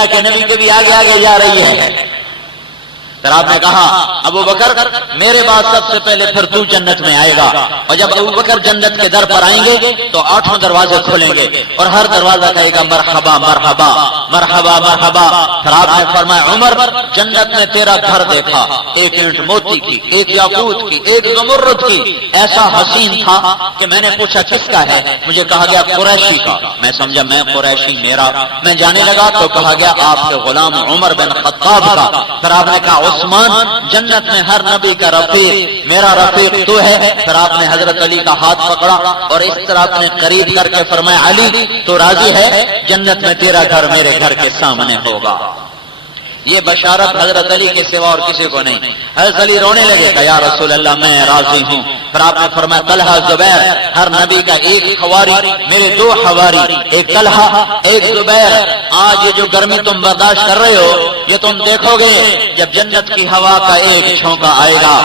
اللہ کے نبی کے بھی آگے آگے جا رہی ہے۔ پھر آپ نے کہا ابو بکر میرے بعد سب سے پہلے پھر تو جنت میں آئے گا، اور جب ابو بکر جنت کے در پر آئیں گے تو 8 دروازے کھولیں گے اور ہر دروازہ کہے گا مرحبا مرحبا مرحبا مرحبا۔ پھر آپ نے فرمایا عمر جنت میں تیرا گھر دیکھا، ایک اینٹ موتی کی، ایک یاقوت کی، ایک زمرد کی، ایسا حسین تھا کہ میں نے پوچھا کس کا ہے، مجھے کہا گیا قریشی کا۔ میں سمجھا میں قریشی میرا، میں جانے لگا تو کہا گیا آپ کے غلام عمر بن خطاب کا۔ پھر آپ نے کہا عثمان جنت میں ہر نبی کا رفیق، میرا رفیق تو ہے۔ پھر آپ نے حضرت علی کا ہاتھ پکڑا اور اس طرح اپنے قریب کر کے فرمایا علی تو راضی ہے جنت میں تیرا گھر میرے گھر کے سامنے ہوگا۔ یہ بشارت حضرت علی کے سوا اور کسی کو نہیں۔ حضرت علی رونے لگے کہ یا رسول اللہ میں راضی ہوں۔ پھر آپ نے فرمایا طلحہ زبیر ہر نبی کا ایک حواری، میرے 2 حواری، ایک طلحہ ایک زبیر۔ آج یہ جو گرمی تم برداشت کر رہے ہو یہ تم دیکھو گے جب جنت کی ہوا کا ایک جھونکا آئے گا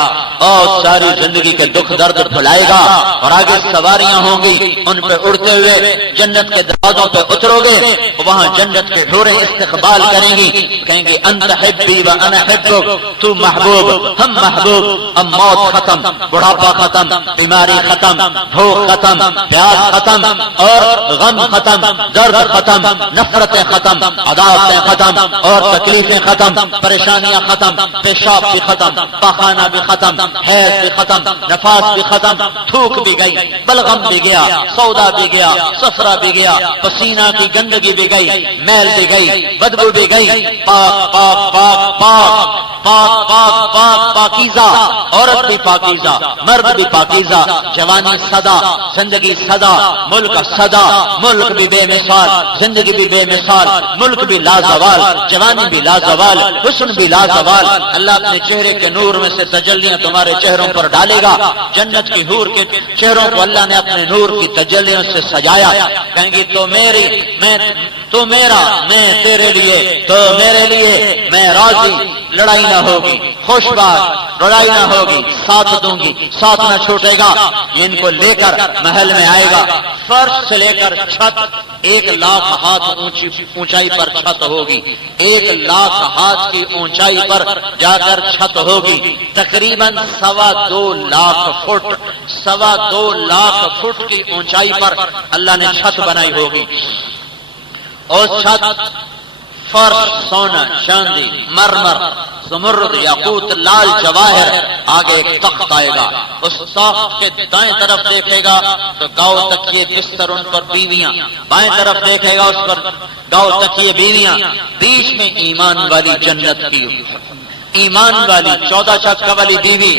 اور ساری زندگی کے دکھ درد بھلائے گا، اور آگے سواریاں ہوں گی ان پہ اڑتے ہوئے جنت کے دروازوں پہ اترو گے، وہاں جنت کے حوریں استقبال کریں گی، کہیں گے انت حبی و انا حبک، تو محبوب ہم محبوب۔ اب موت ختم، بڑھاپا ختم، بیماری ختم، بھوک ختم، پیاس ختم اور غم ختم، درد ختم، نفرتیں ختم، عداوتیں ختم اور تکلیفیں ختم، پریشانیاں ختم، پیشاب بھی ختم، پاخانہ بھی ختم، حیض بھی ختم، نفاس بھی ختم، تھوک بھی گئی، بلغم بھی گیا، سودا بھی گیا، صفرا بھی گیا، پسینہ کی گندگی بھی گئی، میل بھی گئی، بدبو بھی گئی، پاک پاک پاک پاک پاک پاک پاک پاکیزہ، عورت بھی پاکیزہ، مرد بھی پاکیزہ، جوانی صدا، زندگی صدا، ملک صدا، ملک بھی بے مثال، زندگی بھی بے مثال، ملک بھی لازوال، جوانی بھی لازوال، حسن بھی لازوال۔ اللہ اپنے چہرے کے نور میں سے تجلیاں تمہارے چہروں پر ڈالے گا۔ جنت کی حور کے چہروں کو اللہ نے اپنے نور کی تجلیوں سے سجایا، کہیں گی تو میری میں تو میرا میں تیرے لیے تو میرے لیے میں راضی، لڑائی نہ ہوگی، خوش بات، لڑائی نہ ہوگی، ساتھ دوں گی، ساتھ نہ چھوٹے گا۔ ان کو لے کر محل میں آئے گا، فرش سے لے کر چھت 1,00,000 ہاتھ اونچائی پر چھت ہوگی، 1,00,000 ہاتھ کی اونچائی پر جا کر چھت ہوگی، تقریباً 2.25 فٹ، 2.25 فٹ کی اونچائی پر اللہ نے چھت بنائی ہوگی۔ اور چھت فرش سونا، چاندی، مرمر، زمرد، یاقوت، لال جواہر۔ آگے ایک تخت آئے گا، اس تخت کے دائیں طرف دیکھے گا تو گاؤ تکیے بستر، ان پر بیویاں، بائیں طرف دیکھے گا اس پر گاؤ تکیے بیویاں، بیچ میں ایمان والی جنت کی، ایمان والی 14 چکا والی بیوی،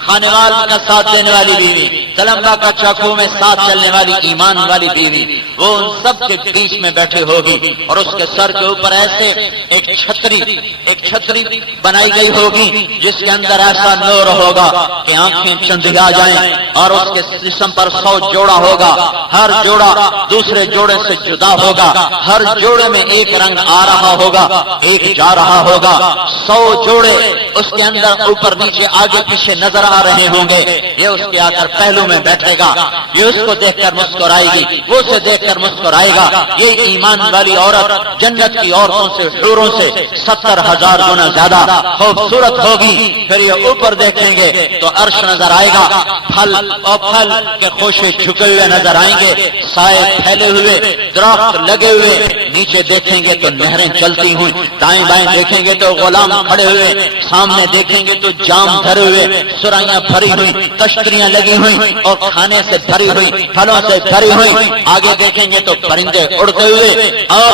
کھانے وال کا ساتھ دینے والی بیوی، تلمبا کا چاقو میں ساتھ چلنے والی ایمان والی بیوی، وہ ان سب کے بیچ میں بیٹھے ہوگی، اور اس کے سر کے اوپر ایسے ایک چھتری بنائی گئی ہوگی جس کے اندر ایسا نور ہوگا کہ آنکھیں چندیا جائیں، اور اس کے جسم پر 100 جوڑا ہوگا، ہر جوڑا دوسرے جوڑے سے جدا ہوگا، ہر جوڑے میں ایک رنگ آ رہا ہوگا، ایک جا رہا ہوگا، 100 جوڑے اس کے اندر اوپر نیچے آگے پیچھے نظر آ رہے ہوں گے۔ یہ اس کے آ کر پہلو میں بیٹھے گا، یہ اس کو دیکھ کر مسکرائے گی، وہ اسے دیکھ کر مسکرائے گا۔ یہ ایمان والی عورت جنت کی عورتوں سے، حوروں سے 70,000 گنا زیادہ خوبصورت ہوگی۔ پھر یہ اوپر دیکھیں گے تو عرش نظر آئے گا، پھل اور پھل کے خوشے جھکے ہوئے نظر آئیں گے، سائے پھیلے ہوئے، درخت لگے ہوئے، نیچے دیکھیں گے تو نہریں چلتی ہوئی، دائیں بائیں دیکھیں گے تو غلام کھڑے ہوئے، سامنے دیکھیں گے تو جام دھرے ہوئے، سرائیاں بھری ہوئی، تشتریاں لگی ہوئی اور کھانے سے بھری ہوئی، پھلوں سے بھری ہوئی۔ آگے دیکھیں گے تو پرندے اڑتے ہوئے، اور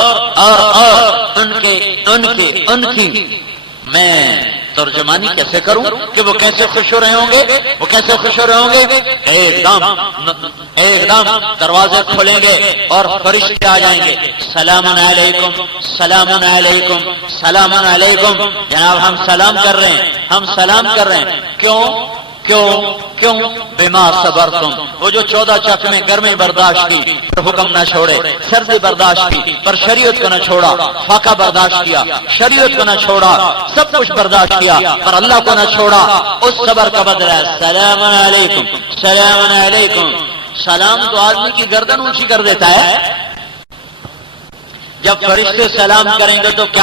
ان کی میں ترجمانی کیسے کروں کہ وہ کیسے خوش ہو رہے ہوں گے، وہ کیسے خوش ہو رہے ہوں گے۔ ایک دم دروازے کھولیں گے اور فرشتے آ جائیں گے، سلام علیکم سلام علیکم سلام علیکم۔ جناب ہم سلام کر رہے ہیں، ہم سلام کر رہے ہیں، کیوں کیوں کیوں؟ بما صبرتم، وہ جو 14 چک میں گرمی برداشت کی پر حکم نہ چھوڑے، سردی برداشت کی پر شریعت کو نہ چھوڑا، فاقہ برداشت کیا شریعت کو نہ چھوڑا، سب کچھ برداشت کیا پر اللہ کو نہ چھوڑا، اس صبر کا بدلہ ہے سلام علیکم سلام علیکم۔ سلام تو آدمی کی گردن اونچی کر دیتا ہے، جب فرشتے سلام کریں گے تو کیا